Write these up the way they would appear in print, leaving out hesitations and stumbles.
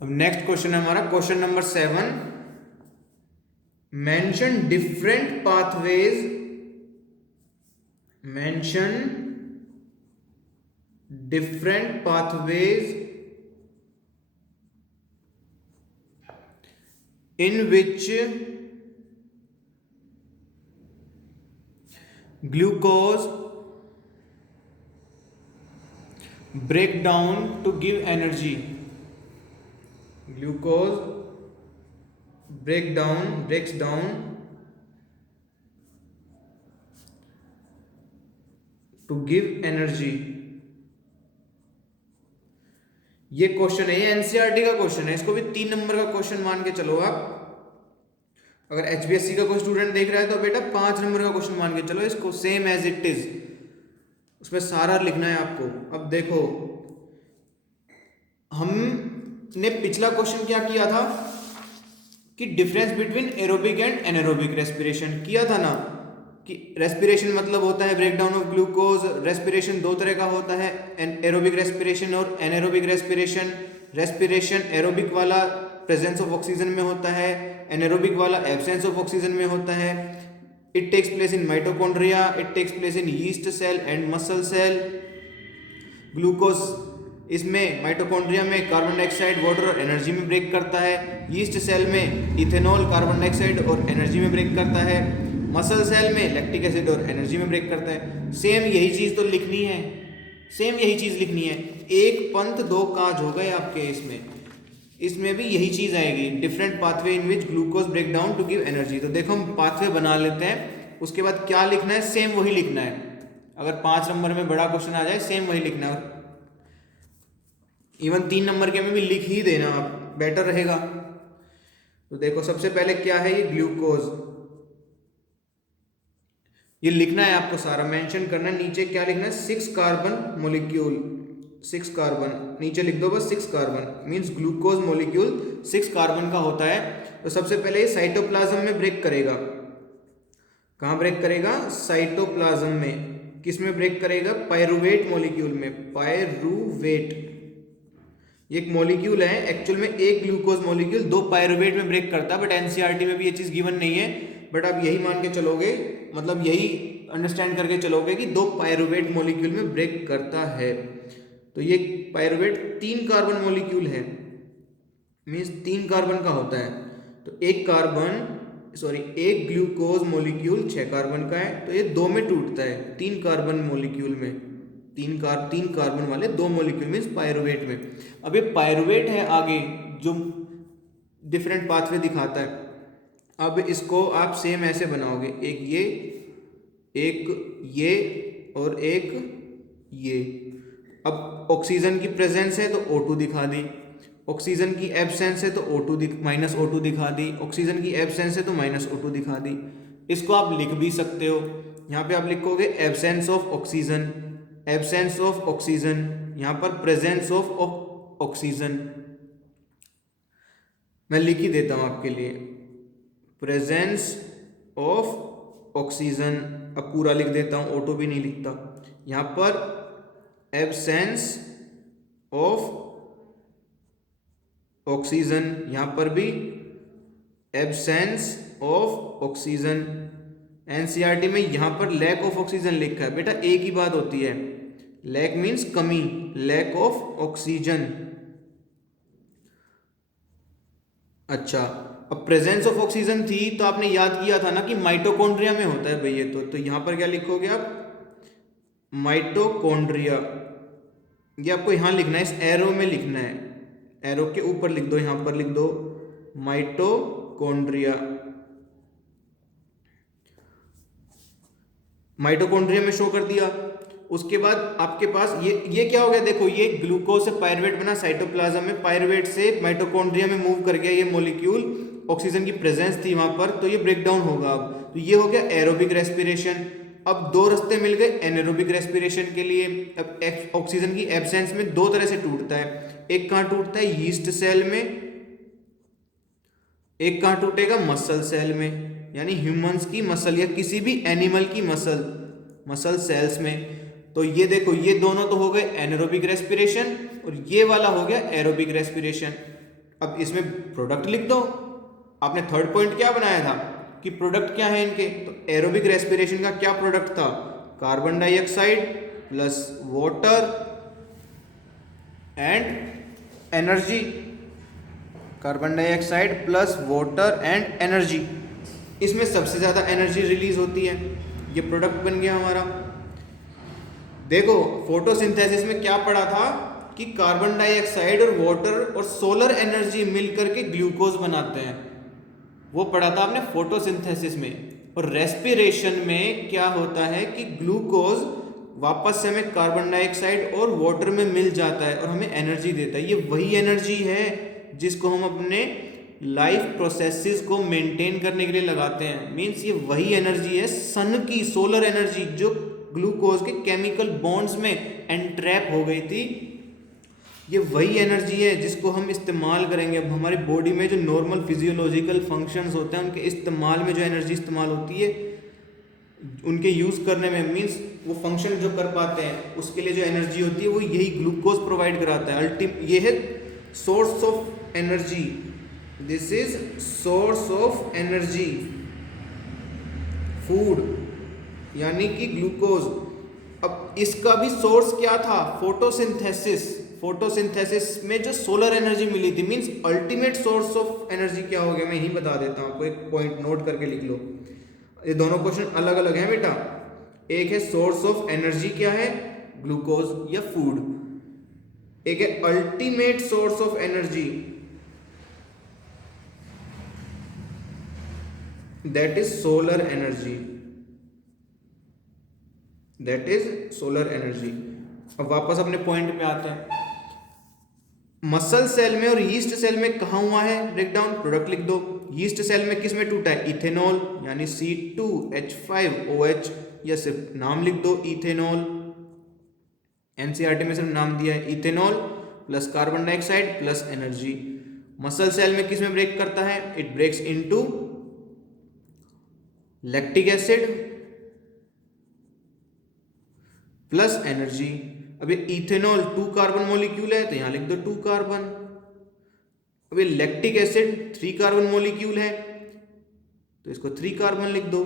अब next question है हमारा question number 7। Mention different pathways, mention different pathways in which glucose break down to give energy. Glucose breaks down to give energy. ये question है, ये NCERT का question है, इसको भी 3 नंबर का क्वेश्चन मान के चलो आप। अगर एचबीएससी का कोई स्टूडेंट देख रहा है तो बेटा 5 नंबर का क्वेश्चन मान के चलो इसको, सेम एज इट इज, उसमें सारा लिखना है आपको। अब देखो, हमने पिछला क्वेश्चन क्या किया था कि difference between aerobic and anaerobic respiration किया था ना, कि रेस्पिरेशन मतलब होता है break down of glucose. Respiration दो तरह का होता है, एरोबिक रेस्पिरेशन और एनारोबिक रेस्पिरेशन। रेस्पिरेशन एरोबिक वाला प्रेजेंस ऑफ ऑक्सीजन में होता है, एनारोबिक वाला एब्सेंस ऑफ ऑक्सीजन में होता है। It takes place in mitochondria, it takes place in yeast cell and muscle cell. Glucose इसमें माइटोकॉन्ड्रिया में कार्बन डाइऑक्साइड, वाटर और एनर्जी में ब्रेक करता है। यीस्ट सेल में इथेनॉल, कार्बन डाइऑक्साइड और एनर्जी में ब्रेक करता है। मसल सेल में लैक्टिक एसिड और एनर्जी में ब्रेक करता है। सेम यही चीज़ तो लिखनी है, सेम यही चीज़ लिखनी है। एक पंथ दो काज हो गए आपके, इसमें भी यही चीज़ आएगी, different pathway in which glucose break down to give energy. तो देखो हम पाथवे बना लेते हैं, उसके बाद क्या लिखना है, सेम वही लिखना है। अगर 5 नंबर में बड़ा क्वेश्चन आ जाए सेम वही लिखना है, इवन 3 नंबर के में भी लिख ही देना आप, बेटर रहेगा। तो देखो सबसे पहले क्या है, ये ग्लूकोज, ये लिखना है आपको, सारा मेंशन करना है। नीचे क्या लिखना है, 6 कार्बन मोलिक्यूल, 6 कार्बन नीचे लिख दो बस, 6 carbon means glucose molecule 6 carbon का होता है। तो सबसे पहले ये साइटोप्लाज्म में ब्रेक करेगा। कहाँ ब्रेक करेगा, साइटोप्लाज्म में। किस में ब्रेक करेगा, पायरुवेट मॉलिक्यूल में, पायरुवेट। ये एक मॉलिक्यूल है, एक्चुअल में एक ग्लूकोज मॉलिक्यूल 2 पायरुवेट में ब्रेक करता है, बट एनसीईआरटी में भी ये चीज़ गिवन नहीं है। बट आप यही मान के चलोगे, मतलब यही अंडरस्टैंड करके चलोगे कि 2 पायरुवेट मॉलिक्यूल में ब्रेक करता है। तो ये पायरुवेट 3 कार्बन मॉलिक्यूल है, मीन्स 3 कार्बन का होता है। तो एक ग्लूकोज मॉलिक्यूल 6 कार्बन का है, तो ये 2 में टूटता है, 3 कार्बन मॉलिक्यूल में, 3 कार्बन वाले 2 मॉलिक्यूल मीन्स पायरुवेट में। अब ये पायरुवेट है आगे जो डिफरेंट पाथवे दिखाता है। अब इसको आप सेम ऐसे बनाओगे, एक ये और एक ये। अब ऑक्सीजन की प्रेजेंस है तो O2 दिखा दी, ऑक्सीजन की एब्सेंस है तो माइनस O2 दिखा दी, ऑक्सीजन की एब्सेंस है तो माइनस O2 दिखा दी। इसको आप लिख भी सकते हो, यहाँ पे आप लिखोगे absence of oxygen, absence of oxygen, यहाँ पर प्रेजेंस ऑफ ऑक्सीजन। मैं लिख ही देता हूँ आपके लिए, प्रेजेंस ऑफ ऑक्सीजन। अब पूरा लिख देता हूँ, O2 भी नहीं लिखता। यहाँ पर एब्सेंस ऑफ ऑक्सीजन, यहाँ पर भी एब्सेंस ऑफ ऑक्सीजन। एनसीईआरटी में यहाँ पर लैक ऑफ ऑक्सीजन लिखा है। बेटा एक ही बात होती है, लैक मीन्स कमी, लैक ऑफ ऑक्सीजन। अच्छा, अब प्रेजेंस ऑफ ऑक्सीजन थी तो आपने याद किया था ना कि माइटोकॉन्ड्रिया में होता है भैया। तो यहाँ पर क्या लिखोगे आप, माइटोकॉन्ड्रिया। ये आपको यहाँ लिखना है, इस एरो में लिखना है, एरो के ऊपर लिख दो, यहाँ पर लिख दो माइटोकॉन्ड्रिया। माइटोकॉन्ड्रिया में शो कर दिया। उसके बाद आपके पास ये क्या हो गया, देखो ये ग्लूकोज से पायरुवेट बना साइटोप्लाज्म में, पायरुवेट से माइटोकॉन्ड्रिया में मूव कर गया ये मॉलिक्यूल, ऑक्सीजन की प्रेजेंस थी वहां पर, तो ये ब्रेक डाउन होगा। अब तो ये हो गया एरोबिक रेस्पिरेशन। अब 2 रास्ते मिल गए एनारोबिक रेस्पिरेशन के लिए। अब ऑक्सीजन की एब्सेंस में 2 तरह से टूटता है, एक कहाँ टूटता है, यीस्ट सेल में, एक कहाँ टूटेगा, मसल सेल में, यानी ह्यूमंस की मसल या किसी भी एनिमल की मसल सेल्स में। तो ये देखो, ये दोनों तो हो गए एनारोबिक रेस्पिरेशन और ये वाला हो गया एरोबिक रेस्पिरेशन। अब इसमें प्रोडक्ट लिख दो। आपने थर्ड पॉइंट क्या बनाया था कि प्रोडक्ट क्या है इनके, तो एरोबिक रेस्पिरेशन का क्या प्रोडक्ट था, carbon dioxide plus water and energy, carbon dioxide plus water and energy. इसमें सबसे ज़्यादा एनर्जी रिलीज होती है, ये प्रोडक्ट बन गया हमारा। देखो फोटोसिंथेसिस में क्या पढ़ा था कि कार्बन डाइऑक्साइड और वाटर और सोलर एनर्जी मिलकर के ग्लूकोज बनाते हैं, वो पढ़ा था आपने फोटोसिंथेसिस में। और रेस्पिरेशन में क्या होता है कि ग्लूकोज वापस से हमें कार्बन डाइऑक्साइड और वाटर में मिल जाता है और हमें एनर्जी देता है। ये वही एनर्जी है जिसको हम अपने लाइफ प्रोसेसेस को मेंटेन करने के लिए लगाते हैं। मींस ये वही एनर्जी है सन की सोलर एनर्जी जो ग्लूकोज के केमिकल बॉन्ड्स में एंट्रैप हो गई थी। ये वही एनर्जी है जिसको हम इस्तेमाल करेंगे। अब हमारी बॉडी में जो नॉर्मल फिजियोलॉजिकल फंक्शंस होते हैं उनके इस्तेमाल में जो एनर्जी इस्तेमाल होती है, उनके यूज़ करने में, मींस वो फंक्शन जो कर पाते हैं उसके लिए जो एनर्जी होती है वो यही ग्लूकोज प्रोवाइड कराता है। ये है source of energy, this is source of energy food यानी कि ग्लूकोज। अब इसका भी सोर्स क्या था, फोटोसिंथेसिस। फोटोसिंथेसिस में जो सोलर एनर्जी मिली थी, means ultimate source of energy क्या हो गया, मैं यही बता देता हूं आपको, एक पॉइंट नोट करके लिख लो। ये दोनों क्वेश्चन अलग अलग हैं बेटा। एक है सोर्स ऑफ एनर्जी क्या है, ग्लूकोज या फूड। एक है ultimate source of energy, that is solar energy, that is solar energy. अब वापस अपने पॉइंट पे आते हैं। मसल सेल में और यीस्ट सेल में कहाँ हुआ है ब्रेकडाउन, प्रोडक्ट लिख दो। यीस्ट सेल में किस में टूटा है, इथेनॉल यानी C2H5OH, या सिर्फ नाम लिख दो इथेनॉल। एनसीईआरटी में सिर्फ नाम दिया है ethanol plus carbon dioxide plus energy. Muscle cell में किस में ब्रेक करता है, it breaks into lactic acid plus energy. अब ये इथेनॉल 2 कार्बन मॉलिक्यूल है तो यहां लिख दो 2 कार्बन। अब ये लैक्टिक एसिड 3 कार्बन मॉलिक्यूल है तो इसको 3 कार्बन लिख दो।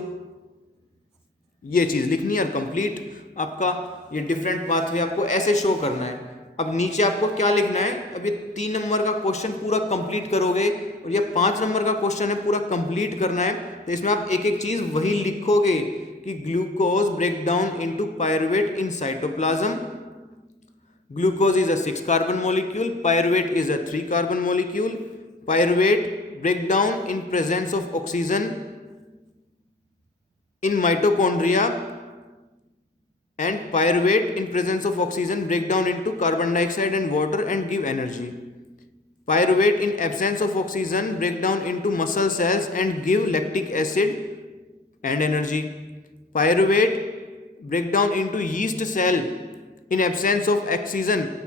ये चीज लिखनी है और कंप्लीट आपका ये डिफरेंट पाथवे आपको ऐसे शो करना है। अब नीचे आपको क्या लिखना है, अब ये 3 नंबर का क्वेश्चन पूरा कंप्लीट करोगे और ये 5 नंबर का क्वेश्चन है पूरा कंप्लीट करना है, तो इसमें आप एक एक चीज वही लिखोगे कि glucose break down into pyruvate in cytoplasm. Glucose is a 6 carbon molecule, pyruvate is a 3 carbon molecule. Pyruvate break down in presence of oxygen in mitochondria, and pyruvate in presence of oxygen break down into carbon dioxide and water and give energy. Pyruvate in absence of oxygen break down into muscle cells and give lactic acid and energy. Pyruvate break down into yeast cell in absence of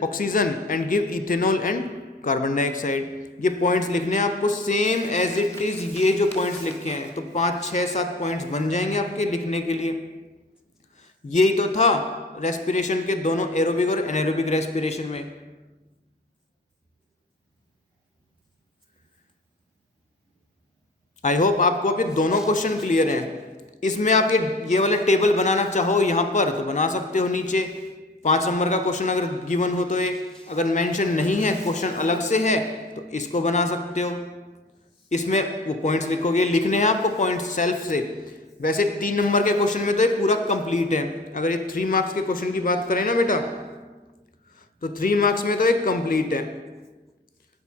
oxygen and give ethanol and carbon dioxide. ये points लिखने हैं आपको same as it is, ये जो points लिखे हैं तो 5 6 7 points बन जाएंगे आपके लिखने के लिए। यही तो था रेस्पिरेशन के दोनों एरोबिक और एनारोबिक रेस्पिरेशन में। आई होप आपको अभी दोनों क्वेश्चन क्लियर हैं। इसमें आप ये वाला टेबल बनाना चाहो यहां पर तो बना सकते हो। नीचे 5 नंबर का क्वेश्चन अगर गिवन हो तो एक, अगर मेंशन नहीं है क्वेश्चन अलग से है तो इसको बना सकते हो। इसमें वो पॉइंट्स लिखोगे, लिखने हैं आपको पॉइंट्स सेल्फ से। वैसे 3 नंबर के क्वेश्चन में तो ये पूरा कंप्लीट है। अगर ये 3 मार्क्स के क्वेश्चन की बात करें ना बेटा तो 3 मार्क्स में तो एक कंप्लीट है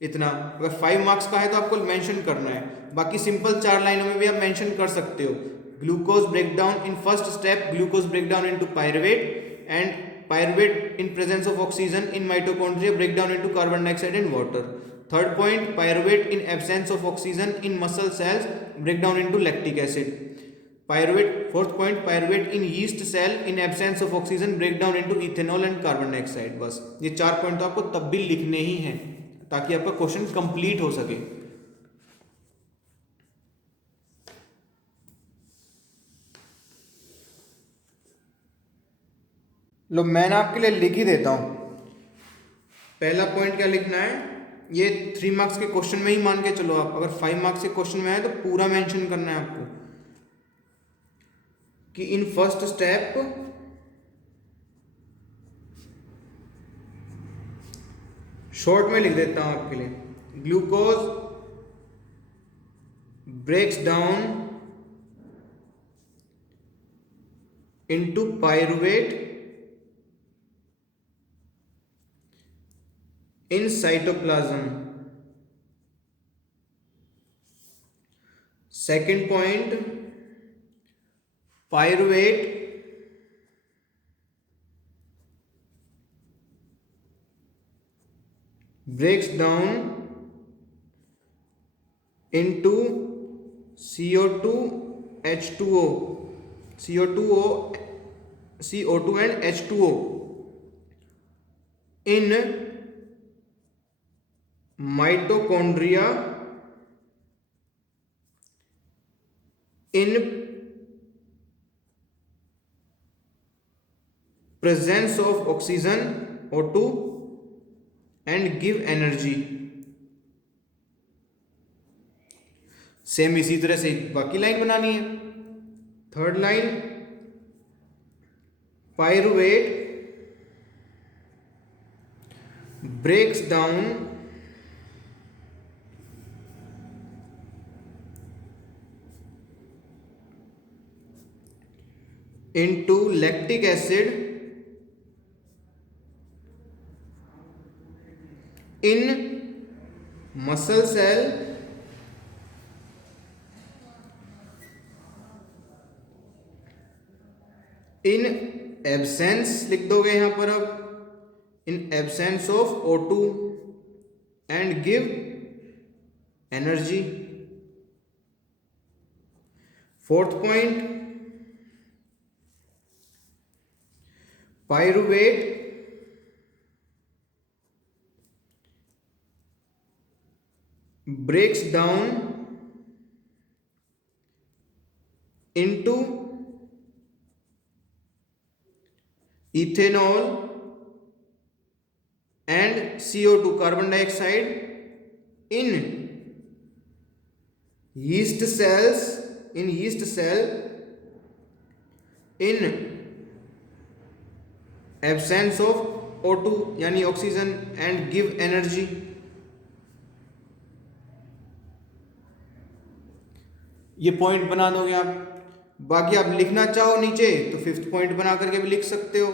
इतना। अगर 5 मार्क्स का है तो आपको मेंशन करना है, बाकी सिंपल 4 लाइनों में भी आप मेंशन कर सकते हो। Glucose break down in first step, glucose break down into pyruvate and pyruvate in presence of oxygen in mitochondria break down into carbon dioxide and water. Third point, pyruvate in absence of oxygen in muscle cells break down into lactic acid. Pyruvate, fourth point, pyruvate in yeast cell in absence of oxygen break down into ethanol and carbon dioxide. बस ये 4 point तो आपको तब भी लिखने ही हैं ताकि आपका क्वेश्चन कंप्लीट हो सके। लो मैं आपके लिए लिख ही देता हूं। पहला पॉइंट क्या लिखना है ये 3 मार्क्स के क्वेश्चन में ही मान के चलो आप, अगर 5 मार्क्स के क्वेश्चन में आए तो पूरा मेंशन करना है आपको कि इन फर्स्ट स्टेप शॉर्ट में लिख देता हूं आपके लिए, glucose breaks down into pyruvate in cytoplasm. Second point, pyruvate breaks down into CO2 H2O CO2 and H2O in mitochondria in presence of oxygen O2 and give energy। Same इसी तरह से बाकी लाइन बनानी है। Third line, pyruvate breaks down into lactic acid in muscle cell in absence, लिख दोगे यहां पर अब, in absence of O2 and give energy। Fourth point, pyruvate breaks down into ethanol and CO2 carbon dioxide in yeast cells in absence of O2 यानी oxygen and give energy। ये point बना दोगे आप। बाकी आप लिखना चाहो नीचे तो फिफ्थ पॉइंट बना करके भी लिख सकते हो।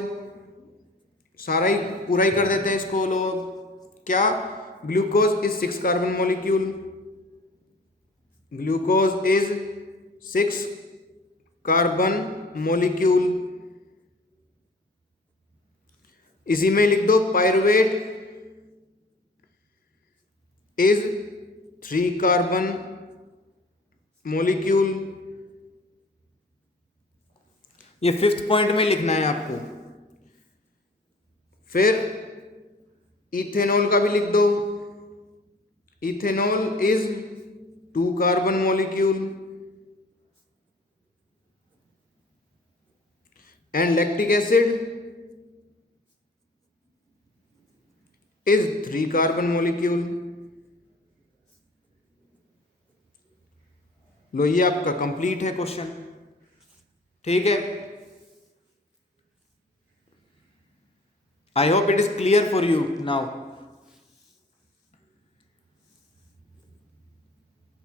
सारा ही पूरा ही कर देते हैं इसको लोग। क्या, glucose is 6 carbon molecule, glucose is 6 carbon molecule. इसी में लिख दो पायरुवेट इज 3 कार्बन मॉलिक्यूल। ये फिफ्थ पॉइंट में लिखना है आपको। फिर इथेनॉल का भी लिख दो, ethanol is 2 carbon molecule and lactic acid is 3 carbon molecule. लो, ये आपका कंप्लीट है क्वेश्चन। ठीक है, I hope it is clear for you now.